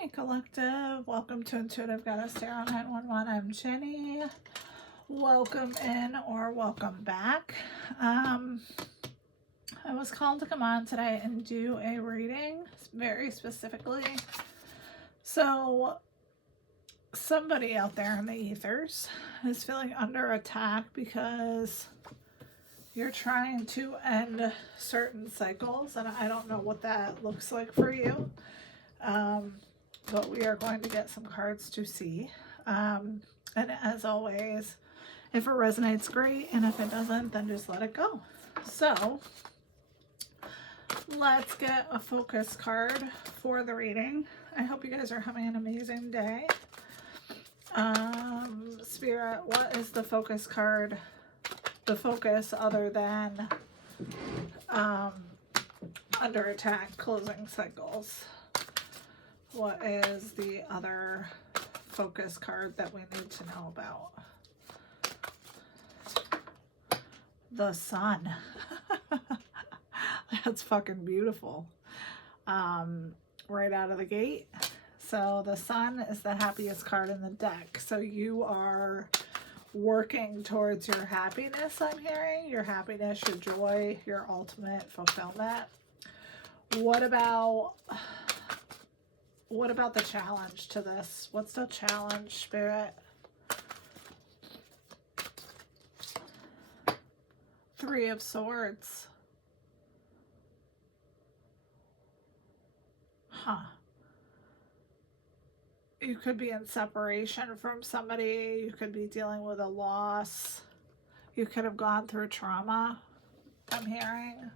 Hi, Collective. Welcome to Intuitive Goddess Tarot 911. I'm Jenny. Welcome in or welcome back. I was called to come on today and do a reading, very specifically. So, somebody out there in the ethers is feeling under attack because you're trying to end certain cycles, and I don't know what that looks like for you. But we are going to get some cards to see. And as always, if it resonates, great. And if it doesn't, then just let it go. So let's get a focus card for the reading. I hope you guys are having an amazing day. Spirit, what is the focus card? The focus other than under attack, closing cycles. What is the other focus card that we need to know about? The sun. That's fucking beautiful. Right out of the gate. So the sun is the happiest card in the deck. So you are working towards your happiness, I'm hearing. Your happiness, your joy, your ultimate fulfillment. What about the challenge to this? What's the challenge, Spirit? Three of Swords. You could be in separation from somebody. You could be dealing with a loss. You could have gone through trauma, I'm hearing.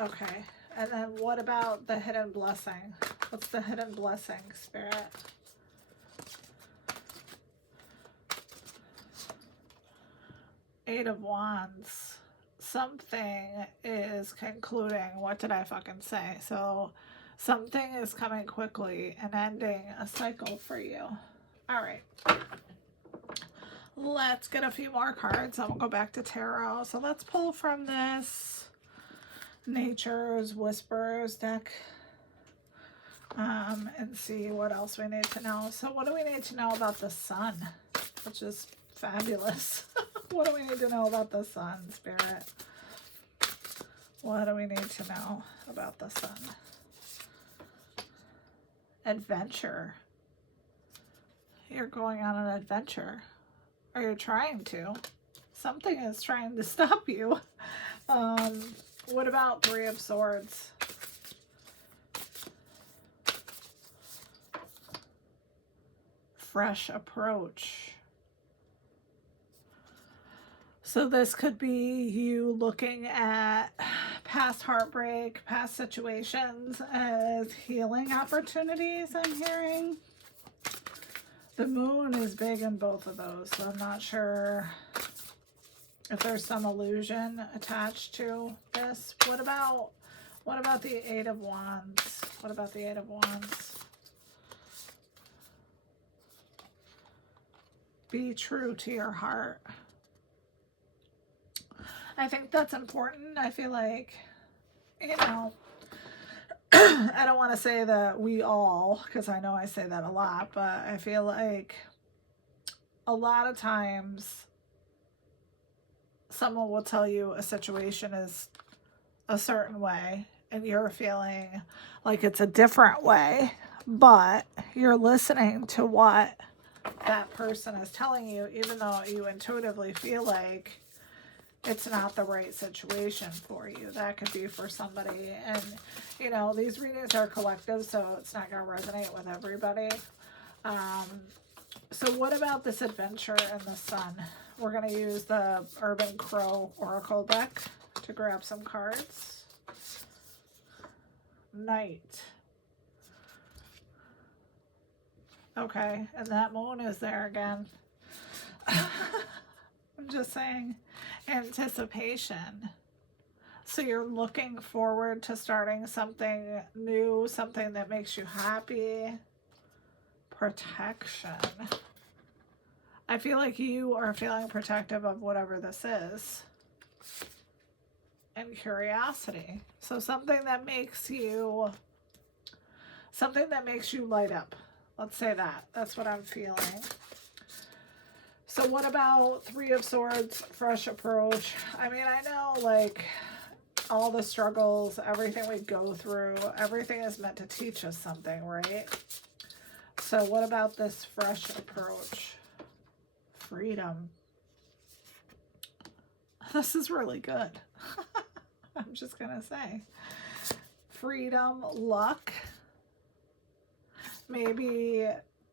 Okay. And then what about the hidden blessing? What's the hidden blessing, Spirit? Eight of Wands. Something is concluding. What did I fucking say? So something is coming quickly and ending a cycle for you. All right. Let's get a few more cards. I'm going to go back to tarot. So let's pull from this Nature's Whispers deck and see what else we need to know. So what do we need to know about the sun? Which is fabulous. What do we need to know about the sun, Spirit? What do we need to know about the sun? Adventure. You're going on an adventure. Or you're trying to. Something is trying to stop you. What about Three of Swords? Fresh approach. So this could be you looking at past heartbreak, past situations as healing opportunities, I'm hearing. The moon is big in both of those, so I'm not sure if there's some illusion attached to this. What about the Eight of Wands? What about the Eight of Wands? Be true to your heart. I think that's important. I feel like, you know, I don't want to say that we all, because I know I say that a lot, but I feel like a lot of times someone will tell you a situation is a certain way and you're feeling like it's a different way, but you're listening to what that person is telling you, even though you intuitively feel like it's not the right situation for you. That could be for somebody. And, you know, these readings are collective, so it's not going to resonate with everybody. So what about this adventure in the sun? We're going to use the Urban Crow Oracle deck to grab some cards. Night. Okay, and that moon is there again. I'm just saying. Anticipation. So you're looking forward to starting something new, something that makes you happy. Protection. I feel like you are feeling protective of whatever this is. And curiosity. So something that makes you Something that makes you light up. Let's say that. That's what I'm feeling. So what about Three of Swords, fresh approach? I mean, I know, like, all the struggles, everything we go through, everything is meant to teach us something, right? So what about this fresh approach? Freedom. This is really good. I'm just going to say. Freedom, luck. Maybe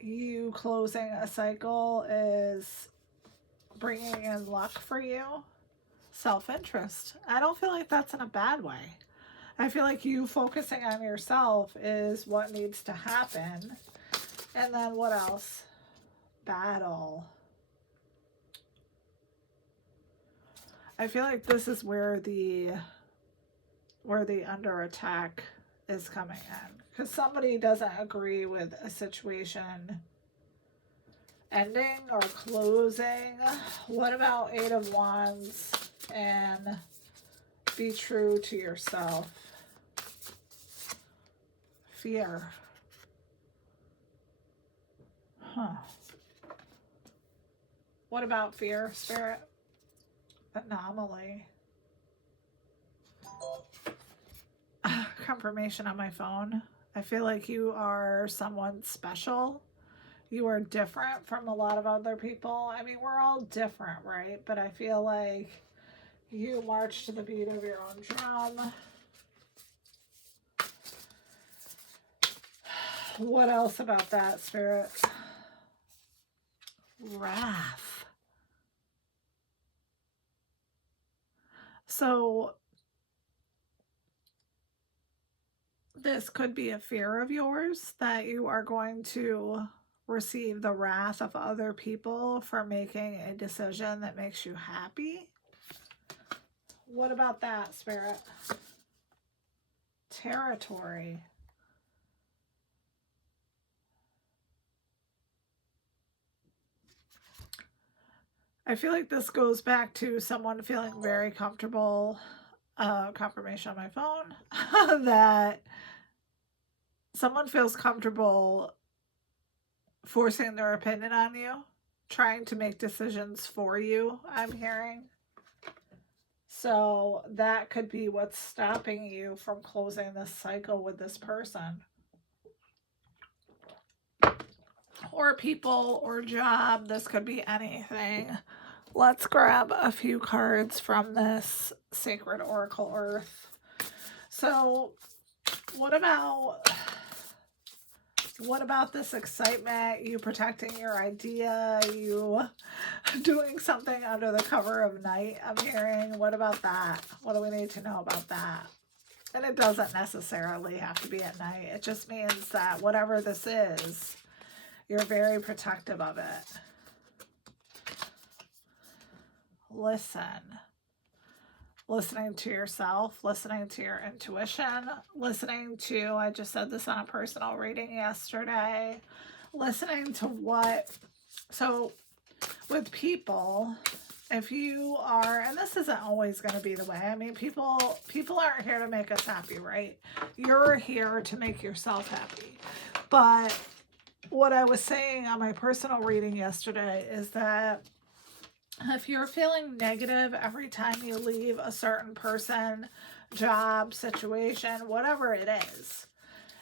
you closing a cycle is bringing in luck for you. Self-interest. I don't feel like that's in a bad way. I feel like you focusing on yourself is what needs to happen. And then what else? Battle. I feel like this is where the under attack is coming in. Because somebody doesn't agree with a situation ending or closing. What about Eight of Wands and be true to yourself? Fear. What about fear, Spirit? Anomaly. Confirmation on my phone. I feel like you are someone special. You are different from a lot of other people. I mean, we're all different, right? But I feel like you march to the beat of your own drum. What else about that, Spirit? Wrath. So this could be a fear of yours that you are going to receive the wrath of other people for making a decision that makes you happy. What about that, Spirit? Territory. I feel like this goes back to someone feeling very comfortable, confirmation on my phone, that someone feels comfortable forcing their opinion on you, trying to make decisions for you, I'm hearing. So that could be what's stopping you from closing this cycle with this person. Or people or job. This could be anything. Let's grab a few cards from this Sacred Oracle Earth. So what about this excitement, you protecting your idea, you doing something under the cover of night, I'm hearing? What about that? What do we need to know about that? And it doesn't necessarily have to be at night. It just means that whatever this is, you're very protective of it. Listening to yourself, listening to your intuition, listening to, I just said this on a personal reading yesterday, listening to what, so with people, if you are, and this isn't always going to be the way, I mean, people aren't here to make us happy, right? You're here to make yourself happy. But what I was saying on my personal reading yesterday is that if you're feeling negative every time you leave a certain person, job, situation, whatever it is,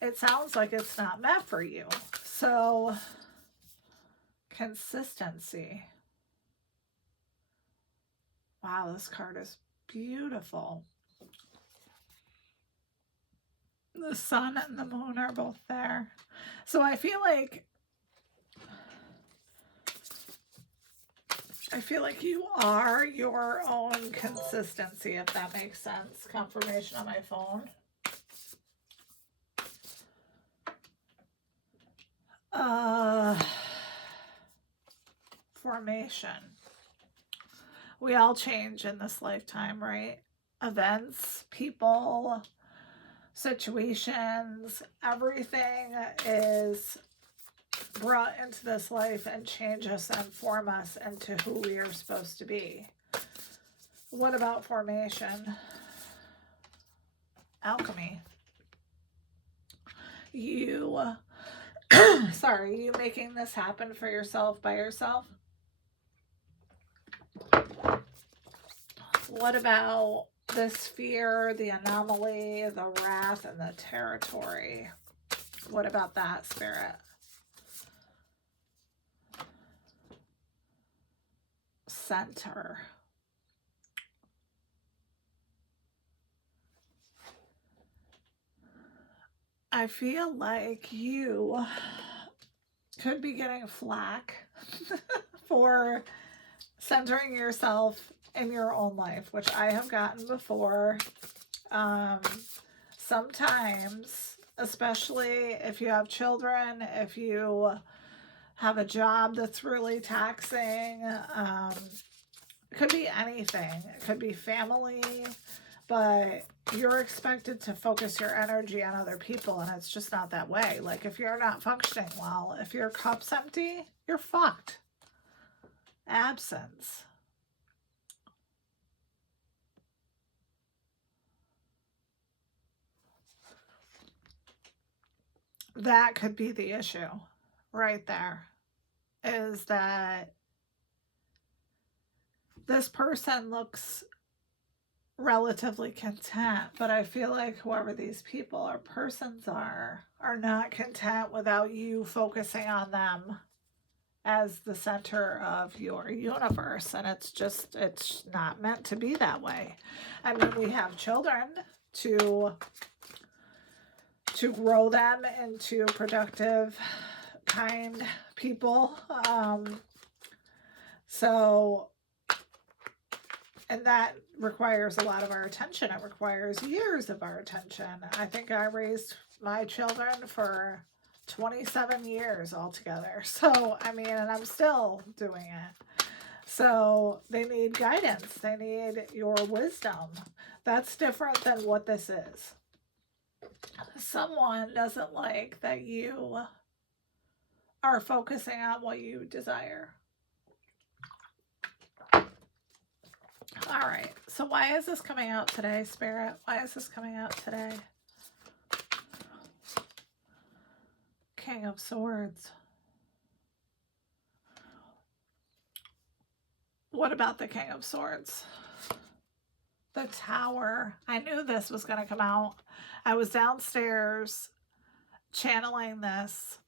it sounds like it's not meant for you. So, consistency. Wow, this card is beautiful. The sun and the moon are both there. So I feel like you are your own consistency, if that makes sense. Confirmation on my phone. Formation. We all change in this lifetime, right? Events, people, situations, everything is brought into this life and change us and form us into who we are supposed to be. What about formation? Alchemy. you, sorry, you making this happen for yourself by yourself? What about this fear, the anomaly, the wrath, and the territory? What about that, Spirit? Center. I feel like you could be getting flack for centering yourself in your own life, which I have gotten before. Sometimes, especially if you have children, if you have a job that's really taxing, it could be anything. It could be family, but you're expected to focus your energy on other people, and it's just not that way. Like, if you're not functioning well, if your cup's empty, you're fucked. Absence. That could be the issue right there, is that this person looks relatively content, but I feel like whoever these people or persons are not content without you focusing on them as the center of your universe. And it's not meant to be that way. I mean, we have children to grow them into productive, kind people. And that requires a lot of our attention. It requires years of our attention. I think I raised my children for 27 years altogether. So, I mean, and I'm still doing it. So they need guidance. They need your wisdom. That's different than what this is. Someone doesn't like that you are focusing on what you desire. All right, so why is this coming out today, Spirit? Why is this coming out today? King of Swords. What about the King of Swords? The Tower. I knew this was going to come out. I was downstairs channeling this,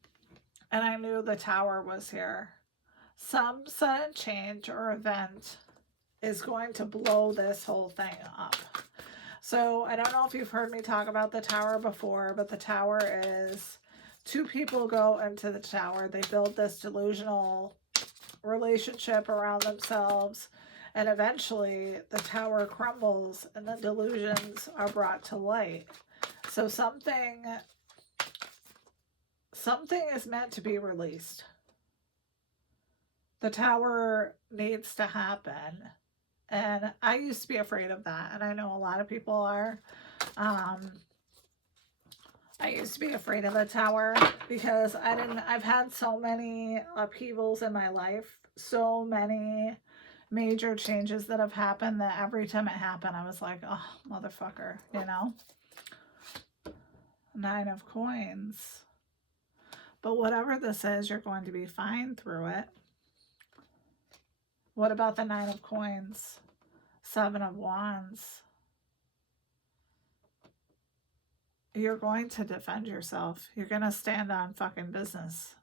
and I knew the Tower was here. Some sudden change or event is going to blow this whole thing up. So I don't know if you've heard me talk about the Tower before, but the Tower is two people go into the Tower. They build this delusional relationship around themselves, and eventually the Tower crumbles and the delusions are brought to light. So something is meant to be released. The Tower needs to happen. And I used to be afraid of that. And I know a lot of people are. I used to be afraid of the Tower because I've had so many upheavals in my life. So many major changes that have happened that every time it happened, I was like, oh, motherfucker, you know? 9 of Coins. But whatever this is, you're going to be fine through it. What about the 9 of Coins? 7 of Wands. You're going to defend yourself. You're going to stand on fucking business.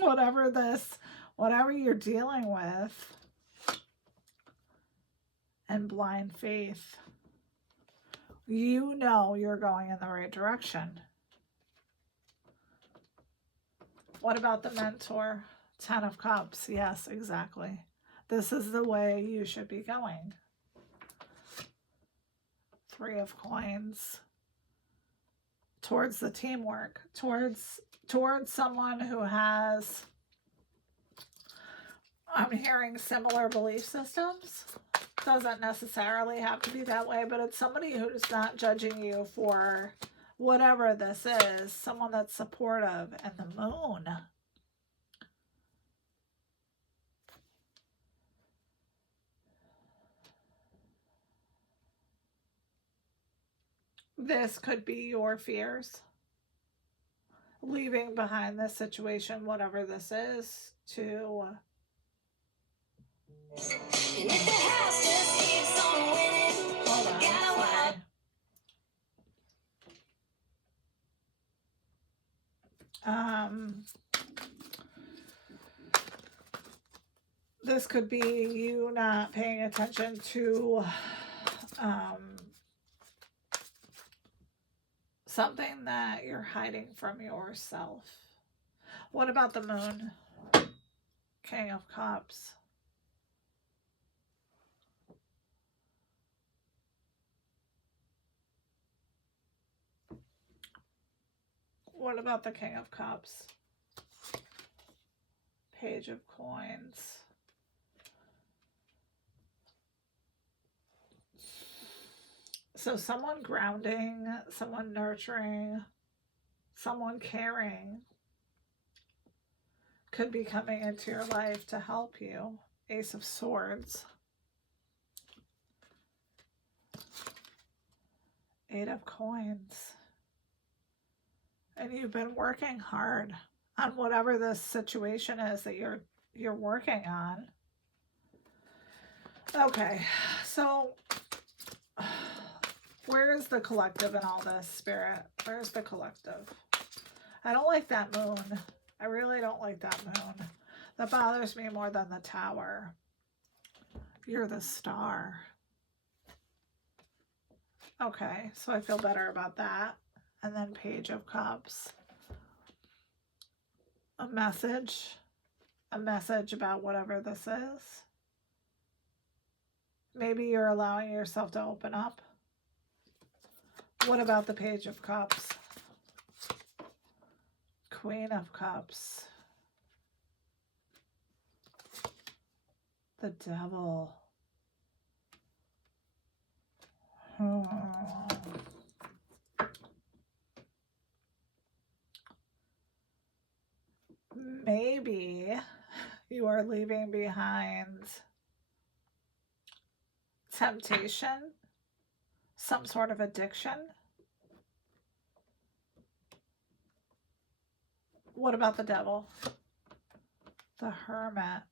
whatever you're dealing with. And blind faith. You know you're going in the right direction. What about the Mentor? 10 of Cups. Yes, exactly. This is the way you should be going. 3 of Coins. Towards the teamwork. Towards someone who has, I'm hearing, similar belief systems. Doesn't necessarily have to be that way, but it's somebody who's not judging you for whatever this is. Someone that's supportive. And the Moon. This could be your fears. leaving behind this situation, whatever this is, to and if the house just keeps on winning, hold on, this could be you not paying attention to something that you're hiding from yourself. What about the moon? King of Cups. What about the King of Cups? Page of Coins. So someone grounding, someone nurturing, someone caring could be coming into your life to help you. Ace of Swords. Eight of Coins. And you've been working hard on whatever this situation is that you're working on. Okay, so where's the collective in all this, Spirit? Where's the collective? I don't like that moon. I really don't like that moon. That bothers me more than the Tower. You're the Star. Okay, so I feel better about that. And then Page of Cups. A message about whatever this is. Maybe you're allowing yourself to open up. What about the Page of Cups? Queen of Cups. The Devil. Maybe you are leaving behind temptation, some sort of addiction. What about the Devil? The Hermit.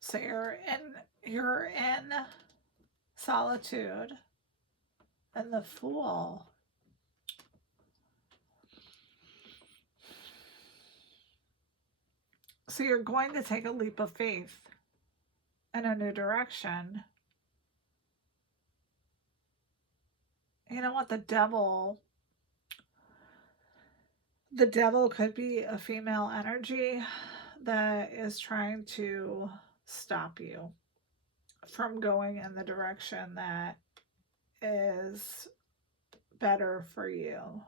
So you're in solitude. And the Fool. So you're going to take a leap of faith in a new direction. You know what? The devil could be a female energy that is trying to stop you from going in the direction that is better for you.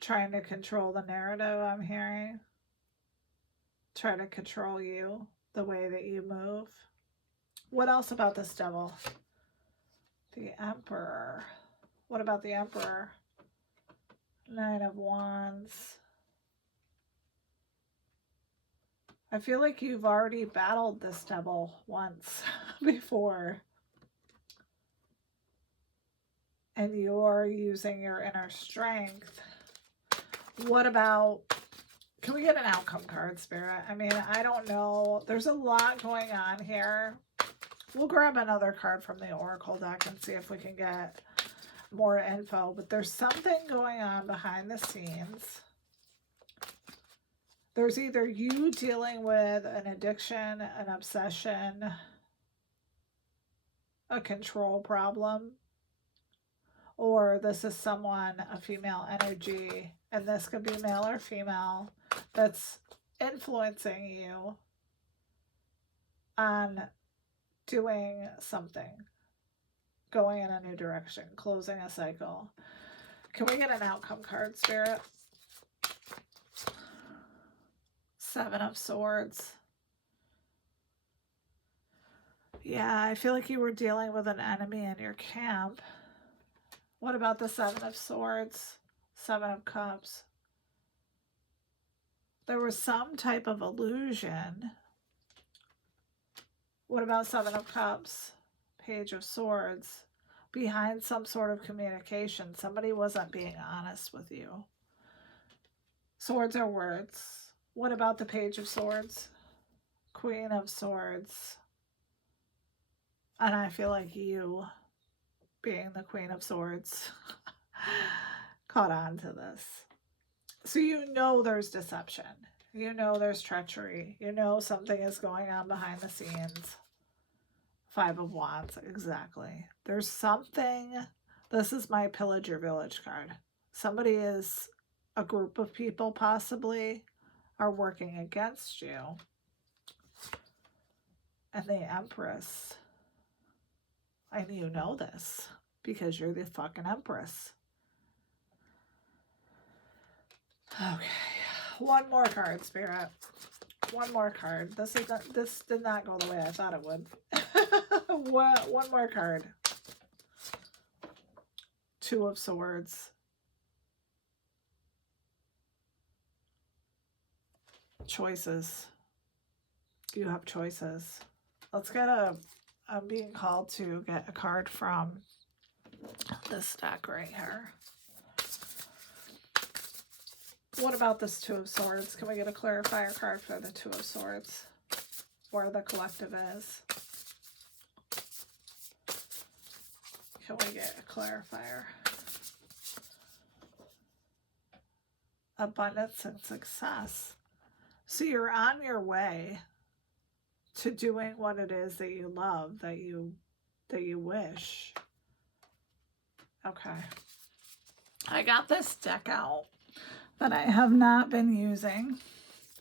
Trying to control the narrative, I'm hearing. Trying to control you, the way that you move. What else about this Devil? The Emperor. What about the Emperor? Nine of Wands. I feel like you've already battled this Devil once before. And you're using your inner strength. What about, can we get an outcome card, Spirit? I mean, I don't know. There's a lot going on here. We'll grab another card from the Oracle deck and see if we can get more info. But there's something going on behind the scenes. There's either you dealing with an addiction, an obsession, a control problem, or this is someone, a female energy, and this could be male or female, that's influencing you on doing something, going in a new direction, closing a cycle. Can we get an outcome card, Spirit? Seven of Swords. Yeah, I feel like you were dealing with an enemy in your camp. What about the Seven of Swords? Seven of Cups. There was some type of illusion What about Seven of Cups? Page of Swords. Behind some sort of communication. Somebody wasn't being honest with you. Swords are words. What about the Page of Swords? Queen of Swords. And I feel like you, being the Queen of Swords, caught on to this. So you know there's deception. You know there's treachery. You know something is going on behind the scenes. Five of Wands, exactly. There's something. This is my Pillage Your Village card. Somebody is, a group of people possibly, are working against you. And the Empress. And you know this because you're the fucking Empress. Okay. One more card, Spirit. One more card. This did not go the way I thought it would. One more card. Two of Swords. Choices. You have choices. Let's get I'm being called to get a card from this deck right here. What about this Two of Swords? Can we get a clarifier card for the Two of Swords? Where the collective is. Can we get a clarifier? Abundance and success. So you're on your way to doing what it is that you love, that you wish. Okay. I got this deck out that I have not been using.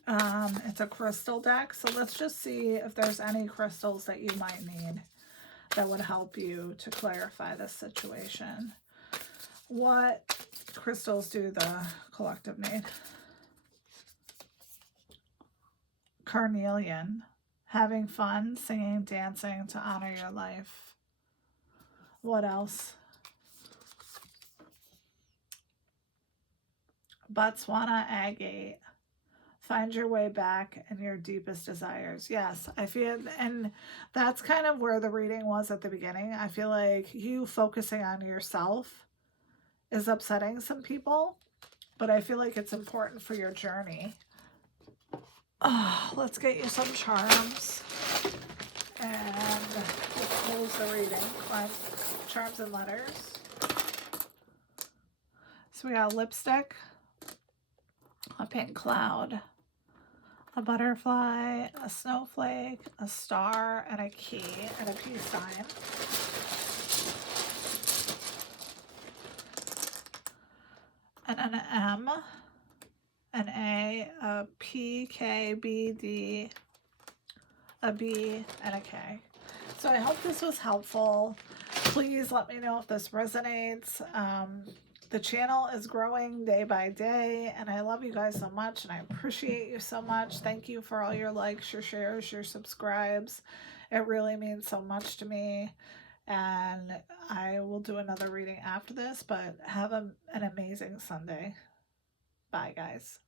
It's a crystal deck, so let's just see if there's any crystals that you might need that would help you to clarify this situation. What crystals do the collective need? Carnelian. Having fun, singing, dancing to honor your life. What else? Botswana agate. Find your way back and your deepest desires. Yes, I feel, and that's kind of where the reading was at the beginning. I feel like you focusing on yourself is upsetting some people, but I feel like it's important for your journey. Let's get you some charms. And we'll close the reading. Charms and letters. So we got lipstick, a pink cloud, a butterfly, a snowflake, a star, and a key, and a peace sign. And an M, an A P, K, B, D, a B, and a K. So I hope this was helpful. Please let me know if this resonates. The channel is growing day by day, and I love you guys so much, and I appreciate you so much. Thank you for all your likes, your shares, your subscribes. It really means so much to me, and I will do another reading after this, but have an amazing Sunday. Bye, guys.